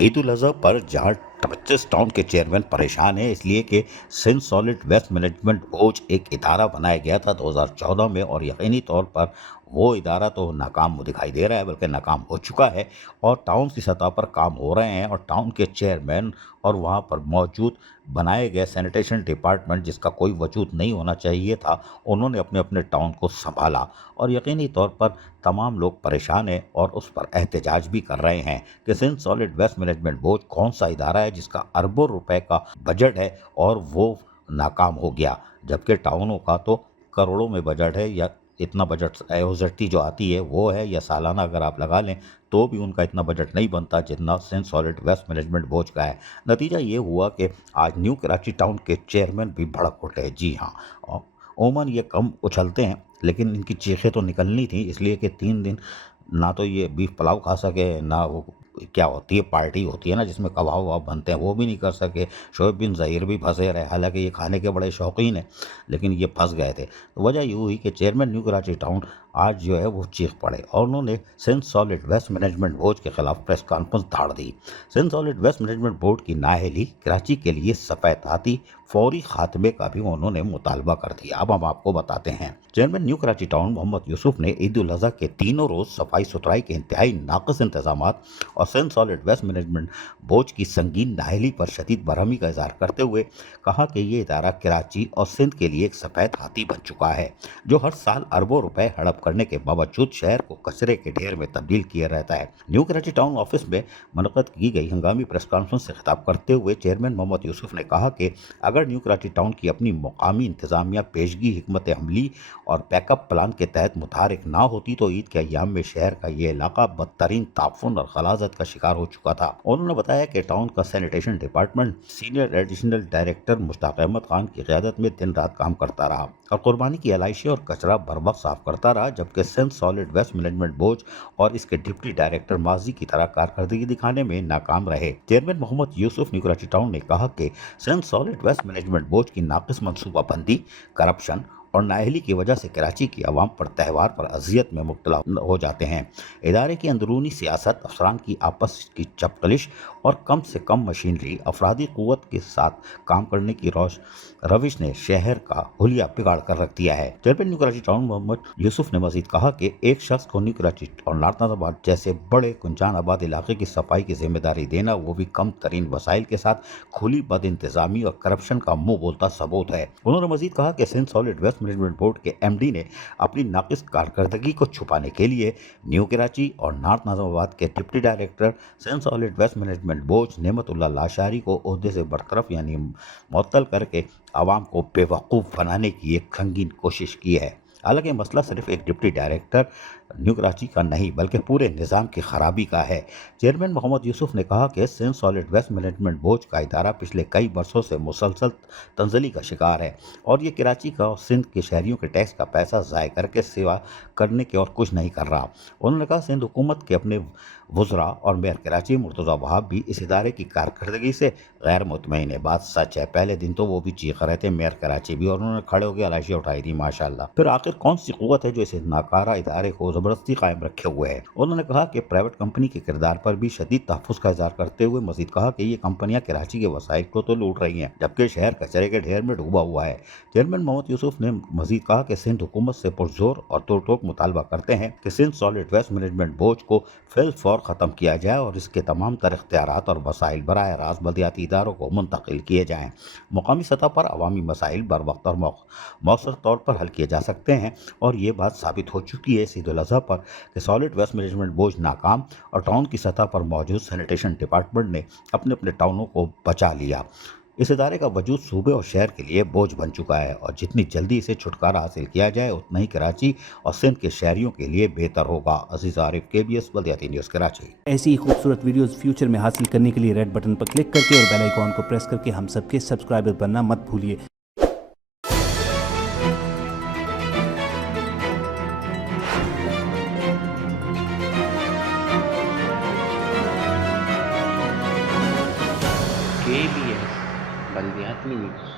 عید الاضحیٰ پر جہاں ٹرچز ٹاؤن کے چیئرمین پریشان ہیں اس لیے کہ Sindh solid waste management board ایک ادارہ بنایا گیا تھا 2014 میں، اور یقینی طور پر وہ ادارہ تو ناکام دکھائی دے رہا ہے، بلکہ ناکام ہو چکا ہے، اور ٹاؤن کی سطح پر کام ہو رہے ہیں، اور ٹاؤن کے چیئرمین اور وہاں پر موجود بنائے گئے سینیٹیشن ڈپارٹمنٹ جس کا کوئی وجود نہیں ہونا چاہیے تھا، انہوں نے اپنے اپنے ٹاؤن کو سنبھالا، اور یقینی طور پر تمام لوگ پریشان ہیں اور اس پر احتجاج بھی کر رہے ہیں کہ Sindh solid waste management board کون سا ادارہ ہے جس کا اربوں روپے کا بجٹ ہے اور وہ ناکام ہو گیا، جبکہ ٹاؤنوں کا تو کروڑوں میں بجٹ ہے، یا اتنا بجٹ ایوزٹی جو آتی ہے وہ ہے، یا سالانہ اگر آپ لگا لیں تو بھی ان کا اتنا بجٹ نہیں بنتا جتنا Sindh solid waste management board کا ہے۔ نتیجہ یہ ہوا کہ آج نیو کراچی ٹاؤن کے چیئرمین بھی بھڑک اٹھے۔ جی ہاں، عموماً یہ کم اچھلتے ہیں لیکن ان کی چیخیں تو نکلنی تھیں، اس لیے کہ 3 دن نہ تو یہ بیف پلاؤ کھا سکے، نہ وہ کیا ہوتی ہے پارٹی ہوتی ہے نا جس میں کباب وباب بنتے ہیں وہ بھی نہیں کر سکے۔ شعیب بن ظہیر بھی پھنسے رہے، حالانکہ یہ کھانے کے بڑے شوقین ہیں لیکن یہ پھنس گئے تھے۔ وجہ یہ ہوئی کہ چیئرمین نیو کراچی ٹاؤن آج جو ہے وہ چیخ پڑے اور انہوں نے Sindh solid waste management board کے خلاف پریس کانفرنس دھاڑ دی۔ Sindh solid waste management board کی نااہلی کراچی کے لیے سفیداتی فوری خاتمے کا بھی انہوں نے مطالبہ کر دیا۔ اب ہم آپ کو بتاتے ہیں۔ چیئرمین نیو کراچی ٹاؤن محمد یوسف نے عید الاضحیٰ کے تینوں روز صفائی ستھرائی کے انتہائی ناقص انتظامات اور Sindh solid waste management board کی سنگین نااہلی پر شدید برہمی کا اظہار کرتے ہوئے کہا کہ یہ ادارہ کراچی اور سندھ کے لیے ایک سفید ہاتھی بن چکا ہے جو ہر سال اربوں روپے ہڑپ کرنے کے باوجود شہر کو کچرے کے ڈھیر میں تبدیل کیا رہتا ہے۔ نیو کراچی ٹاؤن آفس میں منعقد کی گئی ہنگامی پریس کانفرنس سے خطاب کرتے ہوئے چیئرمین محمد یوسف نے کہا کہ اگر نیو کراچی ٹاؤن کی اپنی مقامی انتظامیہ پیشگی حکمت عملی اور بیک اپ پلان کے تحت متحرک نہ ہوتی تو عید کے ایام میں شہر کا یہ علاقہ بدترین تعفن اور غلاظت کا شکار ہو چکا تھا۔ انہوں نے بتایا کہ ٹاؤن کا sanitation department senior additional director Mushtaq Ahmed Khan کی قیادت میں دن رات کام کرتا رہا اور قربانی کی علائشیں اور کچرا بر وقت صاف کرتا رہا، جبکہ Sindh solid waste management board اور اس کے ڈپٹی ڈائریکٹر ماضی کی طرح کارکردگی دکھانے میں ناکام رہے۔ Chairman Mohammad Yousuf new Karachi town نے کہا کہ Sindh solid waste management board کی ناقص منصوبہ بندی، کرپشن اور نااہلی کی وجہ سے کراچی کی عوام پر تہوار پر اذیت میں مبتلا ہو جاتے ہیں۔ ادارے کی اندرونی سیاست، افسران کی آپس کی چپقلش اور کم سے کم مشینری، افرادی قوت کے ساتھ کام کرنے کی روش نے شہر کا حلیہ بگاڑ کر رکھ دیا ہے۔ چیئرمین نیو کراچی ٹاؤن محمد یوسف نے مزید کہا کہ ایک شخص کو نیو کراچی اور نارتھ ناظر آباد جیسے بڑے کنجان آباد علاقے کی صفائی کی ذمہ داری دینا، وہ بھی کم ترین وسائل کے ساتھ، کھلی بد انتظامی اور کرپشن کا منہ بولتا ثبوت ہے۔ انہوں نے مزید کہا کہ Sindh solid waste management board کے ایم ڈی نے اپنی ناقص کارکردگی کو چھپانے کے لیے نیو کراچی اور نارتھ ناظر آباد کے deputy director Sindh solid waste management board Naimatullah Lashari کو عہدے سے برطرف یعنی معطل کر کے عوام کو بے وقوف بنانے کی ایک سنگین کوشش کی ہے۔ حالانکہ مسئلہ صرف ایک ڈپٹی ڈائریکٹر نیو کراچی کا نہیں بلکہ پورے نظام کی خرابی کا ہے۔ چیئرمین محمد یوسف نے کہا کہ Sindh solid waste management board کا ادارہ پچھلے کئی برسوں سے مسلسل تنزلی کا شکار ہے اور یہ کراچی کا اور سندھ کے شہریوں کے ٹیکس کا پیسہ ضائع کر کے سوا کرنے کے اور کچھ نہیں کر رہا۔ انہوں نے کہا سندھ حکومت کے اپنے وزراء اور میئر کراچی مرتضیٰ وہاب بھی اس ادارے کی کارکردگی سے غیر مطمئن ہے۔ بات سچ ہے، پہلے دن تو وہ بھی چیخ رہے تھے میئر کراچی بھی، اور انہوں نے کھڑے ہو کے علائشیں اٹھائی تھی ماشاءاللہ۔ پھر آخر کون سی قوت ہے جو اس ناکارہ ادارے کو زبردستی قائم رکھے ہوئے ہے؟ انہوں نے کہا کہ پرائیویٹ کمپنی کے کردار پر بھی شدید تحفظ کا اظہار کرتے ہوئے مزید کہا کہ یہ کمپنیاں کراچی کے وسائل کو تو لوٹ رہی ہیں جبکہ شہر کچرے کے ڈھیر میں ڈوبا ہوا ہے۔ چیئرمین محمد یوسف نے مزید کہا کہ سندھ حکومت سے پرزور اور توڑ ٹوک مطالبہ کرتے ہیں کہ Sindh solid waste management board کو فی الفور ختم کیا جائے اور اس کے تمام تر اختیارات اور وسائل براہ راست بلدیاتی اداروں کو منتقل کیے جائیں۔ مقامی سطح پر عوامی مسائل بر وقت اور مؤثر طور پر حل کیے جا سکتے ہیں، اور یہ بات ثابت ہو چکی ہے اس عید الاضحیٰ پر کہ سالڈ ویسٹ مینجمنٹ بورڈ ناکام اور ٹاؤن کی سطح پر موجود سینیٹیشن ڈپارٹمنٹ نے اپنے اپنے ٹاؤنوں کو بچا لیا۔ اس ادارے کا وجود صوبے اور شہر کے لیے بوجھ بن چکا ہے اور جتنی جلدی اسے چھٹکارا حاصل کیا جائے اتنا ہی کراچی اور سندھ کے شہریوں کے لیے بہتر ہوگا۔ عزیز عارف، KBS بلدیاتی نیوز کراچی۔ ایسی ہی خوبصورت ویڈیوز فیوچر میں حاصل کرنے کے لیے ریڈ بٹن پر کلک کر کے اور بیل آئیکن کو پریس کر کے ہم سب کے سبسکرائبر بننا مت بھولیے۔ KBS بلدیاتی نیوز۔